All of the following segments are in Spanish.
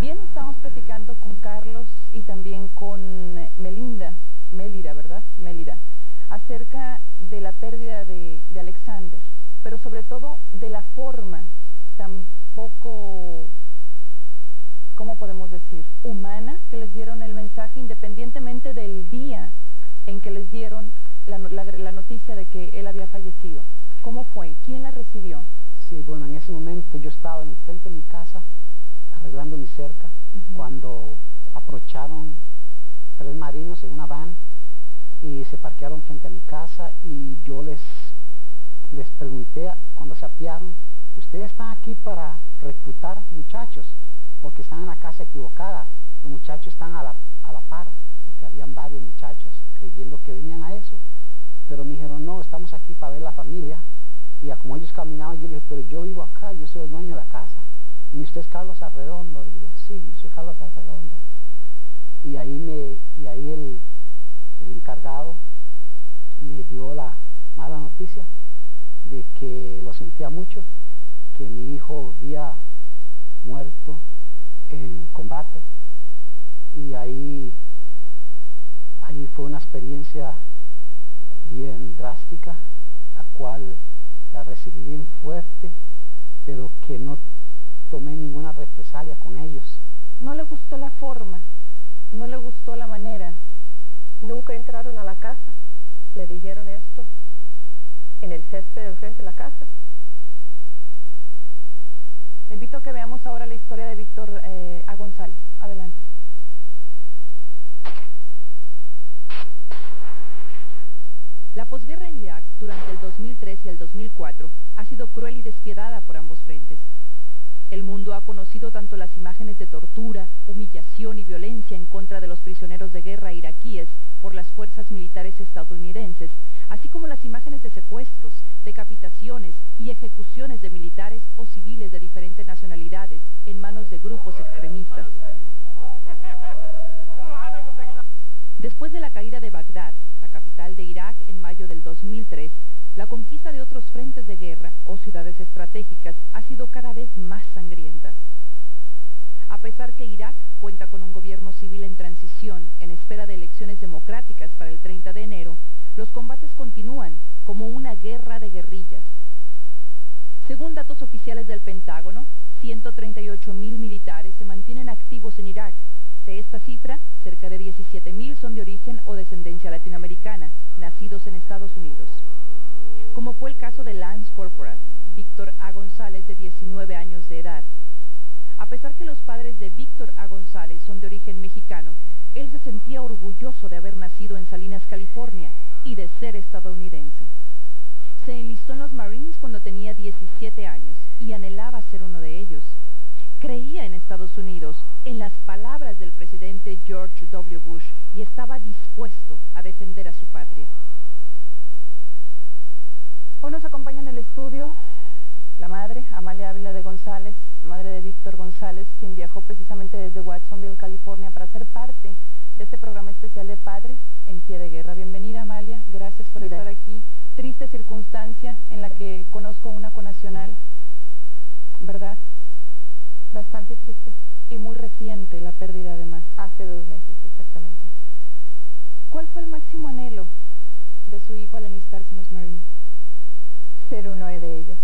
Bien, estamos platicando con Carlos y también con Mélida, ¿verdad? Mélida, acerca de la pérdida de Alexander, pero sobre todo de la forma tan poco, ¿cómo podemos decir?, humana que les dieron el mensaje, independientemente del día en que les dieron la noticia de que él había fallecido. ¿Cómo fue? ¿Quién la recibió? Sí, bueno, en ese momento yo estaba en el frente de mi casa arreglando mi cerca cuando aprovecharon 3 marinos en una van y se parquearon frente a mi casa y yo les pregunté cuando se apiaron: ¿ustedes están aquí para reclutar muchachos? Porque están en la casa equivocada, los muchachos están a la par, porque habían varios muchachos creyendo que venían a eso, pero me dijeron: no, estamos aquí para ver la familia. Y como ellos caminaban, yo les dije: pero yo vivo acá, yo soy el dueño de la casa. Y usted es Carlos Arredondo. Y digo: sí, yo soy Carlos Arredondo. Y ahí el encargado me dio la mala noticia de que lo sentía mucho, que mi hijo había muerto en combate. Y ahí fue una experiencia bien drástica, la cual la recibí bien fuerte, pero que no tomé ninguna represalia con ellos. ¿No le gustó la forma? ¿No le gustó la manera? Nunca entraron a la casa, le dijeron esto en el césped de enfrente de la casa. Le invito a que veamos ahora la historia de Víctor A. González. Adelante. La posguerra en Irak durante el 2003 y el 2004 ha sido cruel y despiadada por ambos frentes. El mundo ha conocido tanto las imágenes de tortura, humillación y violencia en contra de los prisioneros de guerra iraquíes por las fuerzas militares estadounidenses, así como las imágenes de secuestros, decapitaciones y ejecuciones de militares o civiles de diferentes nacionalidades en manos de grupos extremistas. Después de la caída de Bagdad, la capital de Irak, en mayo del 2003, la conquista de otros frentes de guerra o ciudades estratégicas ha sido cada vez más sangrientas. A pesar que Irak cuenta con un gobierno civil en transición en espera de elecciones democráticas para el 30 de enero, los combates continúan como una guerra de guerrillas. Según datos oficiales del Pentágono, 138.000 militares se mantienen activos en Irak. De esta cifra, cerca de 17.000 son de origen o descendencia latinoamericana, nacidos en Estados Unidos. Como fue el caso de Lance Corporal, Víctor A. González, de 19 años de edad. A pesar que los padres de Víctor A. González son de origen mexicano, él se sentía orgulloso de haber nacido en Salinas, California, y de ser estadounidense. Se enlistó en los Marines cuando tenía 17 años y anhelaba ser uno de ellos. Creía en Estados Unidos, en las palabras del presidente George W. Bush, y estaba dispuesto a defender a su patria. Hoy nos acompaña en el estudio la madre, Amalia Ávila de González, madre de Víctor González, quien viajó precisamente desde Watsonville, California, para ser parte de este programa especial de Padres en Pie de Guerra. Bienvenida, Amalia, gracias por estar aquí. Triste circunstancia en la que conozco una conacional, ¿verdad? Bastante triste. Y muy reciente la pérdida, además. Hace 2 meses, exactamente. ¿Cuál fue el máximo anhelo de su hijo al enlistarse en los Marines? Ser uno de ellos.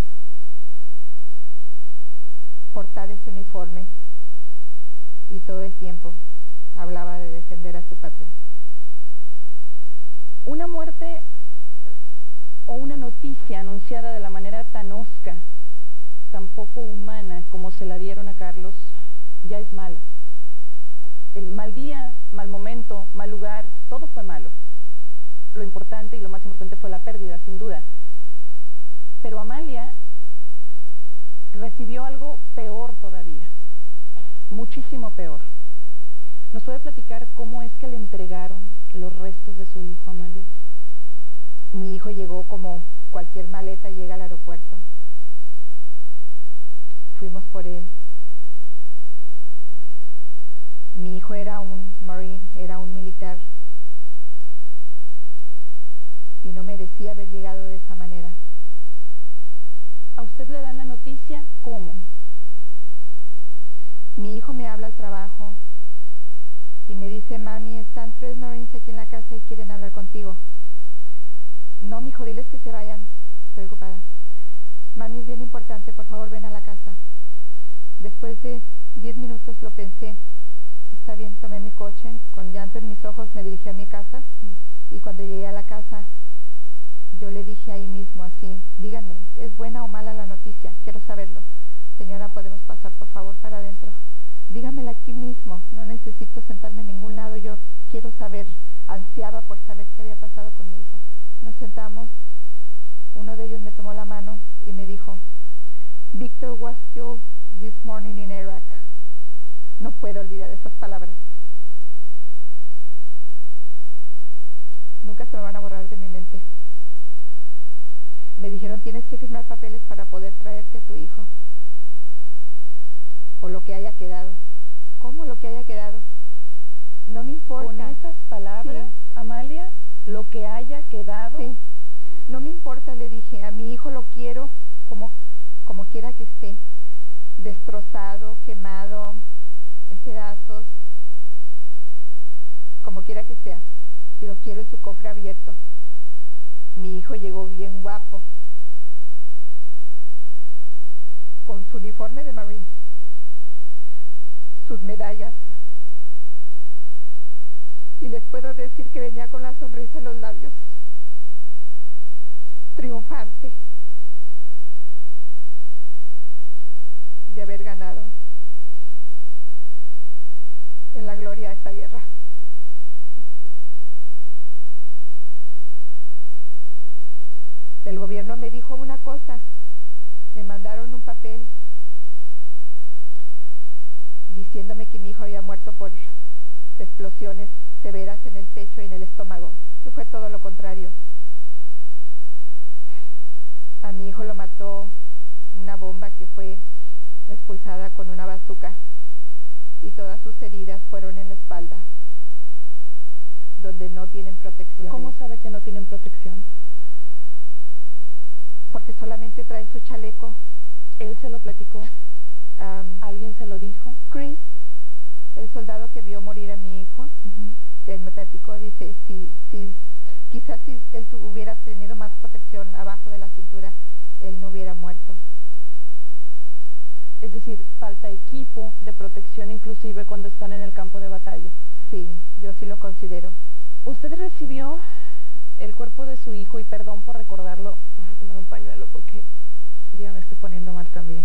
Portar ese uniforme y todo el tiempo hablaba de defender a su patria. Una muerte o una noticia anunciada de la manera tan hosca, tan poco humana como se la dieron a Carlos, ya es mala. El mal día, mal momento, mal lugar, todo fue malo. Lo importante y lo más importante fue la pérdida, sin duda. Pero Amalia recibió algo peor todavía, muchísimo peor. ¿Nos puede platicar cómo es que le entregaron los restos de su hijo, Amalia? Mi hijo llegó como cualquier maleta llega al aeropuerto. Fuimos por él. Mi hijo era un Marine, era un militar. Y no merecía haber llegado de esa manera. ¿A usted le dan la noticia cómo? Mi hijo hijo me habla al trabajo y me dice, mami, están 3 Marines aquí en la casa y quieren hablar contigo. No, mijo, diles que se vayan, estoy ocupada. Mami, es bien importante, por favor, ven a la casa. Después de 10 minutos lo pensé. Está bien, tomé mi coche, con llanto en mis ojos me dirigí a mi casa y cuando llegué a la casa yo le dije ahí mismo así, díganme, ¿es buena o mala la noticia? Quiero saberlo. Señora, ¿podemos pasar por favor para adentro? Dígamela aquí mismo, no necesito sentarme en ningún lado, yo quiero saber, ansiaba por saber qué había pasado con mi hijo. Nos sentamos, uno de ellos me tomó la mano y me dijo, Victor was killed this morning in Iraq. No puedo olvidar esas palabras. Nunca se me van a borrar de mi mente. Me dijeron, tienes que firmar papeles para poder traerte a tu hijo. O lo que haya quedado. ¿Cómo lo que haya quedado? No me importa. Con esas palabras, sí. Amalia, lo que haya quedado. Sí. No me importa, le dije, a mi hijo lo quiero como quiera que esté. Destrozado, quemado, en pedazos, como quiera que sea, y lo quiero en su cofre abierto. Mi hijo llegó bien guapo, con su uniforme de Marine, sus medallas, y les puedo decir que venía con la sonrisa en los labios, triunfante de haber ganado en la gloria de esta guerra. El gobierno me dijo una cosa, me mandaron un papel diciéndome que mi hijo había muerto por explosiones severas en el pecho y en el estómago, que fue todo lo contrario. A mi hijo lo mató una bomba que fue expulsada con una bazuca y todas sus heridas fueron en la espalda, donde no tienen protección. ¿Cómo sabe que no tienen protección? Porque solamente traen su chaleco. ¿Él se lo platicó? ¿Alguien se lo dijo? Chris, el soldado que vio morir a mi hijo, él me platicó, dice, quizás si él hubiera tenido más protección abajo de la cintura, él no hubiera muerto. Es decir, falta equipo de protección inclusive cuando están en el campo de batalla. Sí, yo sí lo considero. ¿Usted recibió el cuerpo de su hijo, y perdón por recordarlo, voy a tomar un pañuelo porque ya me estoy poniendo mal también,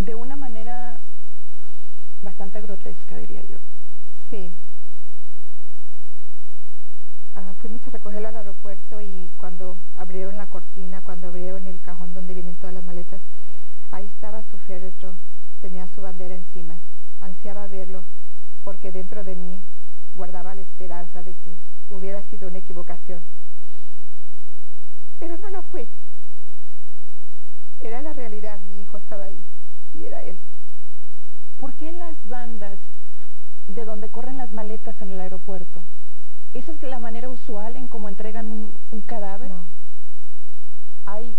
de una manera bastante grotesca, diría yo? Sí. Fuimos a recogerlo al aeropuerto y cuando abrieron la cortina, cuando abrieron el cajón donde vienen todas las maletas, ahí estaba su féretro, tenía su bandera encima. Ansiaba verlo porque dentro de mí guardaba la esperanza de que hubiera sido una equivocación. Pero no lo fue. Era la realidad, mi hijo estaba ahí y era él. ¿Por qué en las bandas de donde corren las maletas en el aeropuerto, esa es la manera usual en cómo entregan un cadáver? No. ¿Hay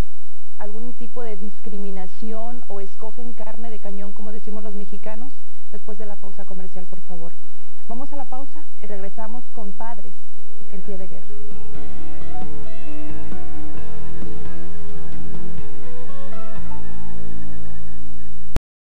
algún tipo de discriminación o escogen carne de cañón, como decimos los mexicanos? Después de la pausa comercial, por favor. Vamos a la pausa y regresamos con Padres en Pie de Guerra.